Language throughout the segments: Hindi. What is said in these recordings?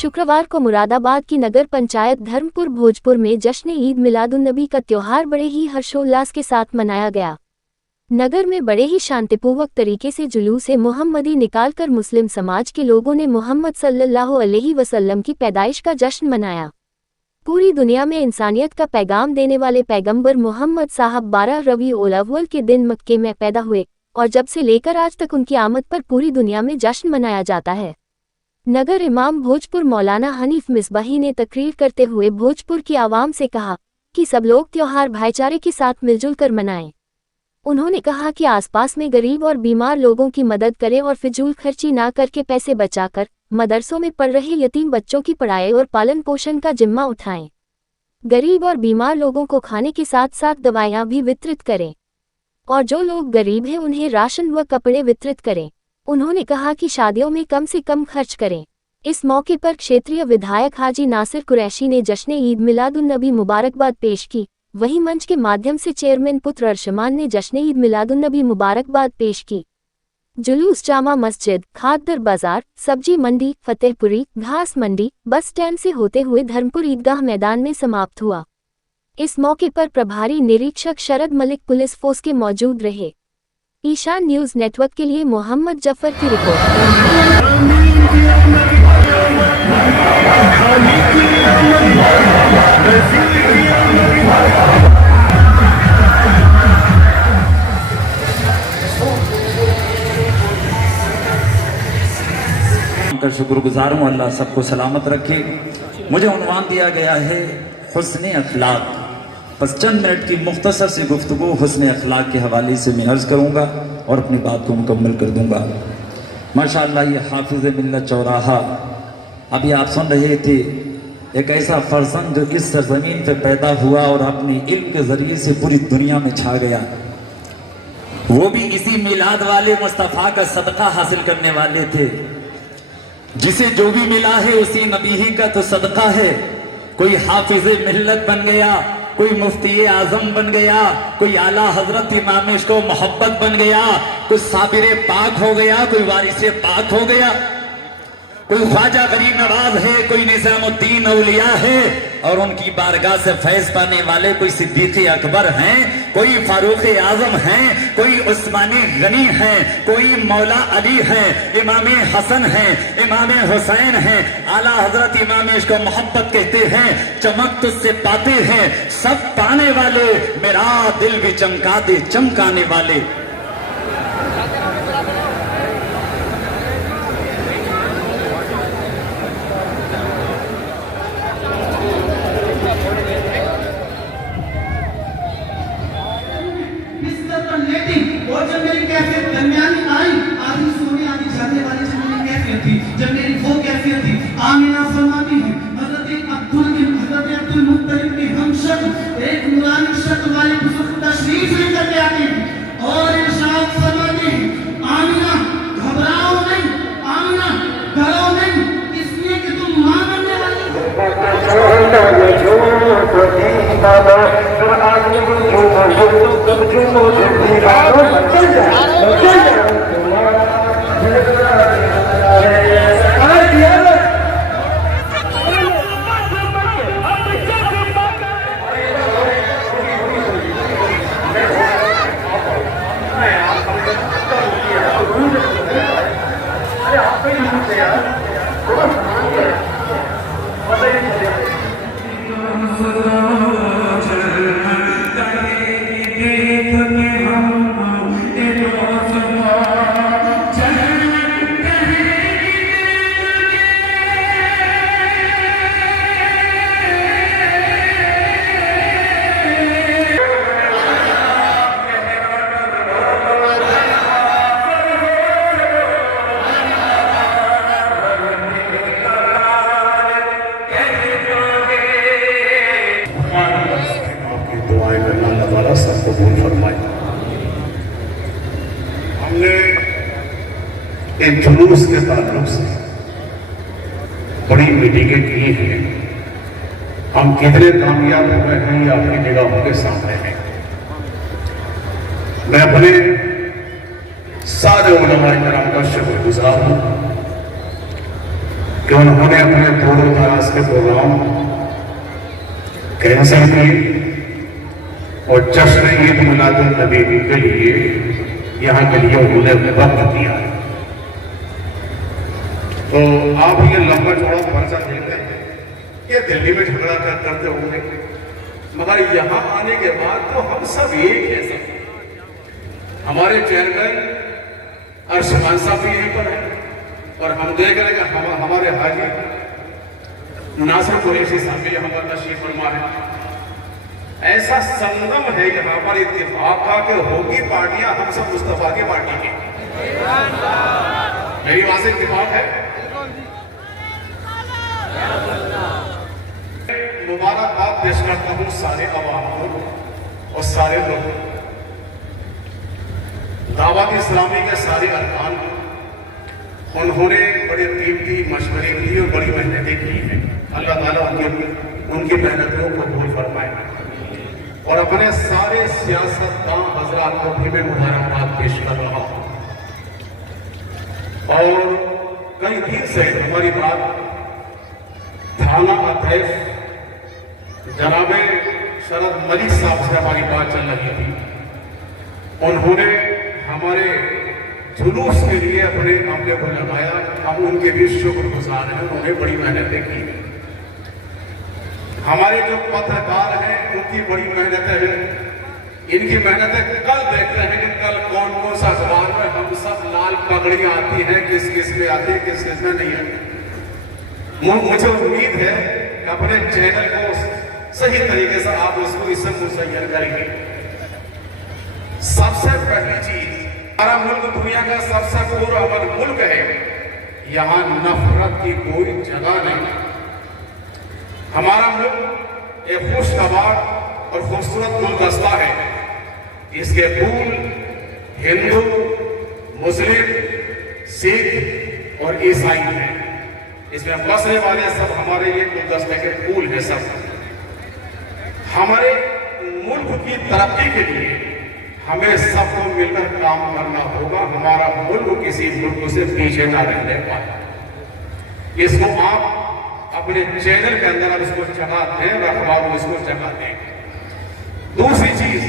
शुक्रवार को मुरादाबाद की नगर पंचायत धर्मपुर भोजपुर में जश्न ईद मिलादुन्नबी का त्योहार बड़े ही हर्षोल्लास के साथ मनाया गया। नगर में बड़े ही शांतिपूर्वक तरीके से जुलूस मोहम्मदी निकालकर मुस्लिम समाज के लोगों ने मोहम्मद सल्लल्लाहु अलैहि वसल्लम की पैदाइश का जश्न मनाया। पूरी दुनिया में इंसानियत का पैगाम देने वाले पैगंबर मोहम्मद साहब 12 रबीउल अव्वल के दिन मक्के में पैदा हुए और जब से लेकर आज तक उनकी आमद पर पूरी दुनिया में जश्न मनाया जाता है। नगर इमाम भोजपुर मौलाना हनीफ मिसबाही ने तकरीर करते हुए भोजपुर की आवाम से कहा कि सब लोग त्योहार भाईचारे के साथ मिलजुल कर मनाएं। उन्होंने कहा कि आसपास में गरीब और बीमार लोगों की मदद करें और फिजूल खर्ची ना करके पैसे बचाकर मदरसों में पढ़ रहे यतीम बच्चों की पढ़ाई और पालन पोषण का जिम्मा उठाएं। गरीब और बीमार लोगों को खाने के साथ साथ दवाइयाँ भी वितरित करें और जो लोग गरीब हैं उन्हें राशन व कपड़े वितरित करें। उन्होंने कहा कि शादियों में कम से कम खर्च करें। इस मौके पर क्षेत्रीय विधायक हाजी नासिर कुरैशी ने जश्न ईद मिलादुन्नबी मुबारकबाद पेश की। वहीं मंच के माध्यम से चेयरमैन पुत्र अरशमान ने जश्न ईद मिलादुन्नबी मुबारकबाद पेश की। जुलूस जामा मस्जिद, खादर बाजार, सब्जी मंडी, फतेहपुरी, घास मंडी, बस स्टैंड से होते हुए धर्मपुर ईदगाह मैदान में समाप्त हुआ। इस मौके पर प्रभारी निरीक्षक शरद मलिक पुलिस फोर्स के मौजूद रहे। ईशान न्यूज नेटवर्क के लिए मोहम्मद जफर की रिपोर्ट। का शुक्रगुजार हूँ, अल्लाह सबको सलामत रखे। मुझे उन्वान दिया गया है हुस्न अखलाक। बस चंद मिनट की मुख्तसर सी गुफ्तगू हुस्न अखलाक के हवाले से मैं अर्ज़ करूँगा और अपनी बात को मुकम्मल कर दूँगा। माशाअल्लाह ये हाफिज़ मिल्लत चौराहा, अभी आप सुन रहे थे, एक ऐसा फर्जंद जो इस सरजमीन पे पैदा हुआ और अपने इल्म के ज़रिए से पूरी दुनिया में छा गया, वो भी इसी मिलाद वाले मुस्तफ़ा का सदका हासिल करने वाले थे। जिसे जो भी मिला है उसी नबी ही का तो सदका है। कोई हाफिज़ मिल्लत बन गया, कोई मुफ्ती आजम बन गया, कोई आला हजरत इमाम को मोहब्बत बन गया, कोई साबिर पाक हो गया, कोई वारिस पाक हो गया, कोई ख्वाजा गरीब नवाज है, कोई निजामुद्दीन औलिया है और उनकी बारगाह से फैज पाने वाले कोई सिद्दीक़ अकबर हैं, कोई फारूक आजम हैं, कोई उस्मानी गनी हैं, कोई मौला अली हैं, इमाम हसन हैं, इमाम हुसैन हैं, आला हजरत इमाम को मोहब्बत कहते हैं, चमक तुझसे पाते हैं, सब पाने वाले, मेरा दिल भी चमका दे चमकाने वाले। और जब मेरी कैफियत दरमियानी आई, आधी सोने आधी जाने वाली जब मेरी कैफियत थी, जब मेरी वो कैफियत थी, आमिना फरमाती है हजरत अब्दुल मुत्तलिब के हमशक्ल एक नूरानी शक्ल वाले बुजुर्ग तशरीफ लेकर के आते हैं और इरशाद फरमाते हैं, आमिना घबराओ नहीं, आमिना डरो नहीं, इसलिए कि तुम मां बनने वाली एक जुलूस के ताल्लुक से बड़ी मीटिंगें की हैं। हम कितने कामयाब हो गए हैं ये अपनी निगाहों के सामने है। मैं अपने सारे उलमाए कराम का शुक्रगुजार हूं कि उन्होंने अपने दूर दराज के प्रोग्राम कैंसिल किए और जश्न ईद मिलादुन नबी के लिए यहाँ के लिए उन्होंने वक्त दिया है। तो आप ये लंबा चौड़ा पर्चा देख रहे हैं, ये दिल्ली में झगड़ा करते होंगे, मगर यहाँ आने के बाद तो हम सब एक है। सब हमारे चेयरमैन अर्शमान साहब भी यहीं पर है और हम देख रहे हैं कि हमारे हाजी नासिर कुरैशी साहब भी यहाँ पर तशरीफ फरमा है। ऐसा संगम है यहाँ पर इत्तेफाक का कि होगी पार्टियां हम सब मुस्तफा की पार्टी की। मेरी वहां से इत्तेफाक है। मुबारकबाद पेश करता हूं सारे अवाम को और सारे लोग, दावत इस्लामी के सारे अरकान को। उन्होंने बड़े कीमती मशवरे किए और बड़ी मेहनतें की हैं। अल्लाह ताला उनकी मेहनतों को कबूल फरमाए और अपने सारे सियासतदान हजरात को भी मैं मुबारकबाद पेश कर रहा हूं। और कई दिन से हमारी बात थाना अध्यक्ष जनाबे शरद मलिक साहब से हमारी बात चल रही थी। उन्होंने हमारे जुलूस के लिए अपने अमले को लगाया, हम उनके भी शुक्रगुजार हैं। उन्होंने बड़ी मेहनतें की। हमारे जो पत्रकार हैं उनकी बड़ी मेहनतें हैं। इनकी मेहनतें कल देखते हैं कि कल कौन कौन सा अखबार में हम सब लाल पगड़ियां आती हैं, किस किस में आती है, किस किस में नहीं है। मुझे उम्मीद है कि अपने चैनल को सही तरीके से आप उसको इससे मुसय्यर करेंगे। सबसे पहली चीज, हमारा मुल्क दुनिया का सबसे पुरअमन मुल्क है। यहां नफरत की कोई जगह नहीं। हमारा मुल्क एक खुशगवार और खूबसूरत मुल्क है। इसके फूल हिंदू, मुस्लिम, सिख और ईसाई हैं। इसमें बसने वाले सब हमारे ये गुलदस्ते के फूल हैं। सब हमारे मुल्क की तरक्की के लिए हमें सबको मिलकर काम करना होगा। हमारा मुल्क किसी मुल्क से पीछे ना रहने पाए। इसको आप अपने चैनल के अंदर आप इसको जगह दें, अखबार को इसको जगह दें। दूसरी चीज,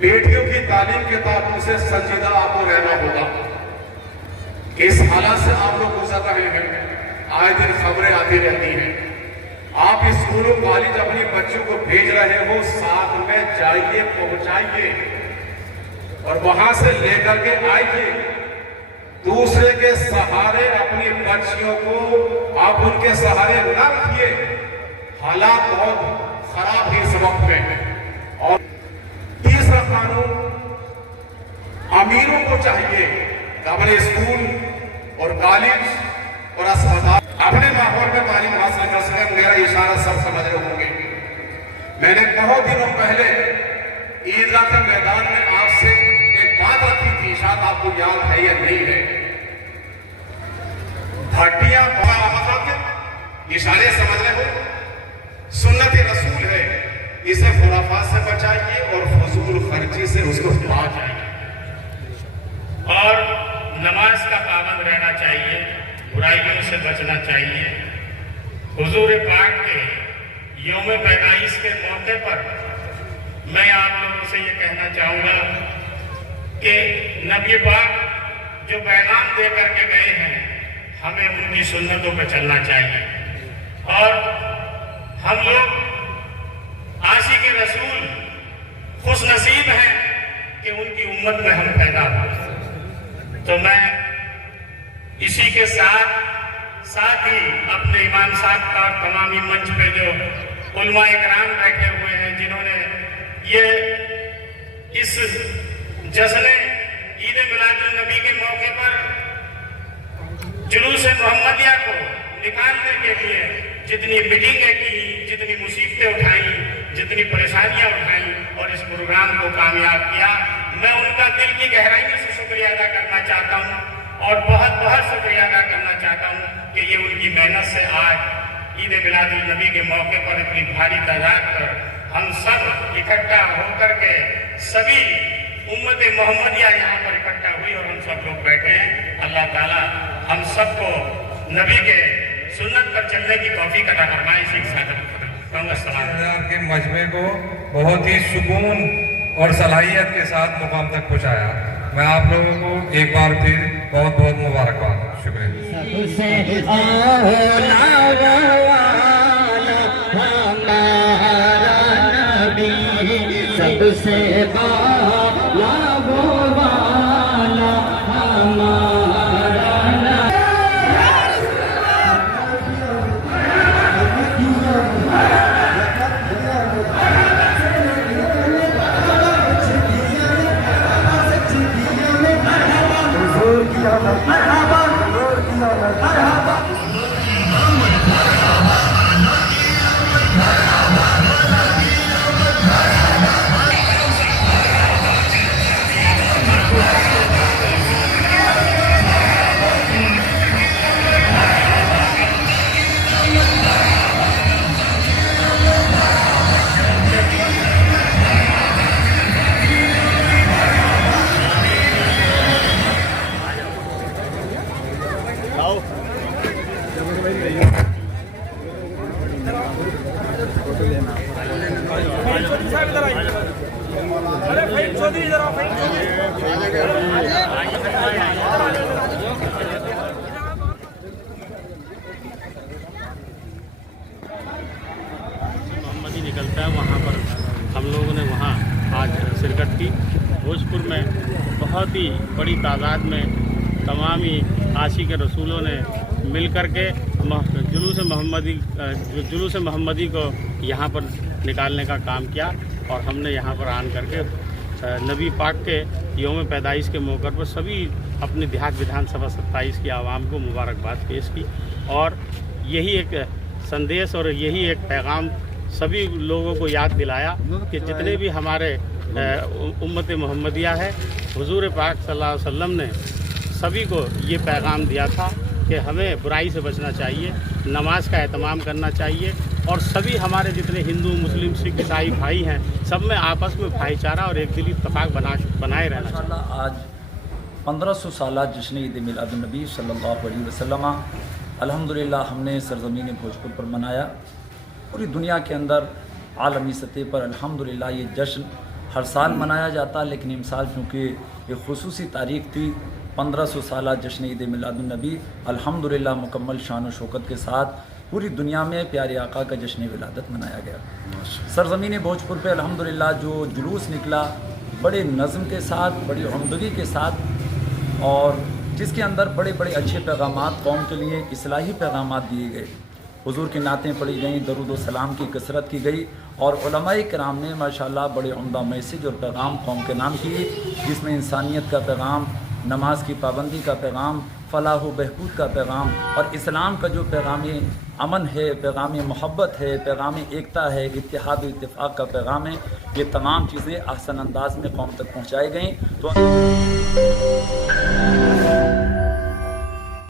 बेटियों की तालीम के ताल्लुक से संजीदा आपको रहना होगा। इस हालात से आप लोग गुजर रहे हैं, आए दिन खबरें आती रहती हैं। आप स्कूलों कॉलेज अपने बच्चों को भेज रहे हो, साथ में जाइए, पहुंचाइए और वहां से लेकर के आइए। दूसरे के सहारे अपनी बच्चियों को आप उनके सहारे न रखिए। हालात बहुत खराब है इस वक्त में। और तीसरा कानून, अमीरों को चाहिए कि अपने स्कूल और कॉलेज और अस्पताल अपने माहौल में तालीम हासिल कर सकें। मेरा इशारा सब समझ रहे होंगे। मैंने बहुत दिनों पहले ईदगाह के मैदान में आपसे एक बात रखी थी, शायद आपको याद है या नहीं है। भट्टियां इशारे समझ रहे हो, सुन्नत रसूल है, इसे खुराफात से बचाइए और फजूल खर्ची से उसको बचाइए। और नमाज का पाबंद रहना चाहिए, बुराइयों से बचना चाहिए। हुजूर पाक के यौम पैदाइश के मौके पर मैं आप लोगों से ये कहना चाहूँगा कि नबी पाक जो पैगाम दे करके गए हैं, हमें उनकी सुन्नतों पर चलना चाहिए। और हम लोग आशिक़ रसूल खुश नसीब हैं कि उनकी उम्मत में हम पैदा हुए। तो मैं इसी के साथ ही अपने इमाम साहब का तमामी मंच पे जो उलमा इकराम बैठे हुए हैं, जिन्होंने ये इस जश्न ईद मिलादुन नबी के मौके पर जुलूस मोहम्मदिया को निकालने के लिए जितनी मीटिंगें की, जितनी मुसीबतें उठाई, जितनी परेशानियां उठाई और इस प्रोग्राम को कामयाब किया, मैं उनका दिल की गहराइयों से शुक्रिया अदा करना चाहता हूं और बहुत बहुत शुक्रिया अदा करना चाहता हूं कि ये उनकी मेहनत से आज ईद मिलादुन नबी के मौके पर इतनी भारी तादाद पर हम सब इकट्ठा होकर के सभी उम्मत मोहम्मदिया यहाँ पर इकट्ठा हुई और हम सब लोग बैठे हैं। अल्लाह ताला हम सबको नबी के सुन्नत पर चलने की तौफीक अता फरमाए। इसी के साथ कहूँगा सलाम के मजमे को बहुत ही सुकून और सलाहियत के साथ मुकाम तक पहुँचाया। मैं आप लोगों को एक बार फिर बहुत बहुत मुबारकबाद। शुक्रिया। सबसे बाला वो वाला हमारा मोहम्मदी निकलता है, वहाँ पर हम लोगों ने वहाँ आज शिरकत की। भोजपुर में बहुत ही बड़ी तादाद में तमाम ही आशिक रसूलों ने मिल कर के जुलूस मोहम्मदी को यहाँ पर निकालने का काम किया और हमने यहाँ पर आन करके नबी पाक के यौम पैदाइश के मौके पर सभी अपनी देहात विधानसभा 27 की आवाम को मुबारकबाद पेश की और यही एक संदेश और यही एक पैगाम सभी लोगों को याद दिलाया कि जितने भी हमारे उम्मत मोहम्मदिया है, हुजूर पाक सल्लल्लाहु अलैहि वसल्लम ने सभी को ये पैगाम दिया था कि हमें बुराई से बचना चाहिए, नमाज का एहतमाम करना चाहिए और सभी हमारे जितने हिंदू मुस्लिम सिख ईसाई भाई हैं सब में आपस में भाईचारा और एक दिली इत्तेफाक बनाए रहना चाहिए। आज 1500 साल जश्न ईद मिलादुन्नबी सल्लल्लाहु अलैहि वसल्लम अल्हम्दुलिल्लाह हमने सरज़मीन भोजपुर पर मनाया। पूरी दुनिया के अंदर आलमी सतह पर अल्हम्दुलिल्लाह ये जश्न हर साल मनाया जाता, लेकिन इस साल चूँकि एक खुसूसी तारीख़ थी 1500 साल जश्न ईद मिलादुन्नबी अल्हम्दुलिल्लाह मुकम्मल शान व शौकत के साथ पूरी दुनिया में प्यारे आका का जश्न विलादत मनाया गया। सरज़मीन भोजपुर पे अल्हम्दुलिल्लाह जो जुलूस निकला बड़े नज़म के साथ, बड़ी उम्दगी के साथ और जिसके अंदर बड़े बड़े अच्छे पैगामात कौम के लिए इस्लाही पैगामात दिए गए। हुजूर की नातें पढ़ी गईं, दरूद व सलाम की कसरत की गई और उलमाए किराम ने माशाअल्लाह बड़े उम्दा मैसेज और पैगाम कौम के नाम किए, जिसमें इंसानियत का पैगाम, नमाज की पाबंदी का पैगाम, फलाह व बहबूद का पैगाम और इस्लाम का जो पैगाम अमन है, पैगाम मोहब्बत है, पैगाम एकता है, इत्तेहाद व इत्तेफाक का पैगाम है, ये तमाम चीज़ें आसान अंदाज में कौम तक पहुँचाई गईं। तो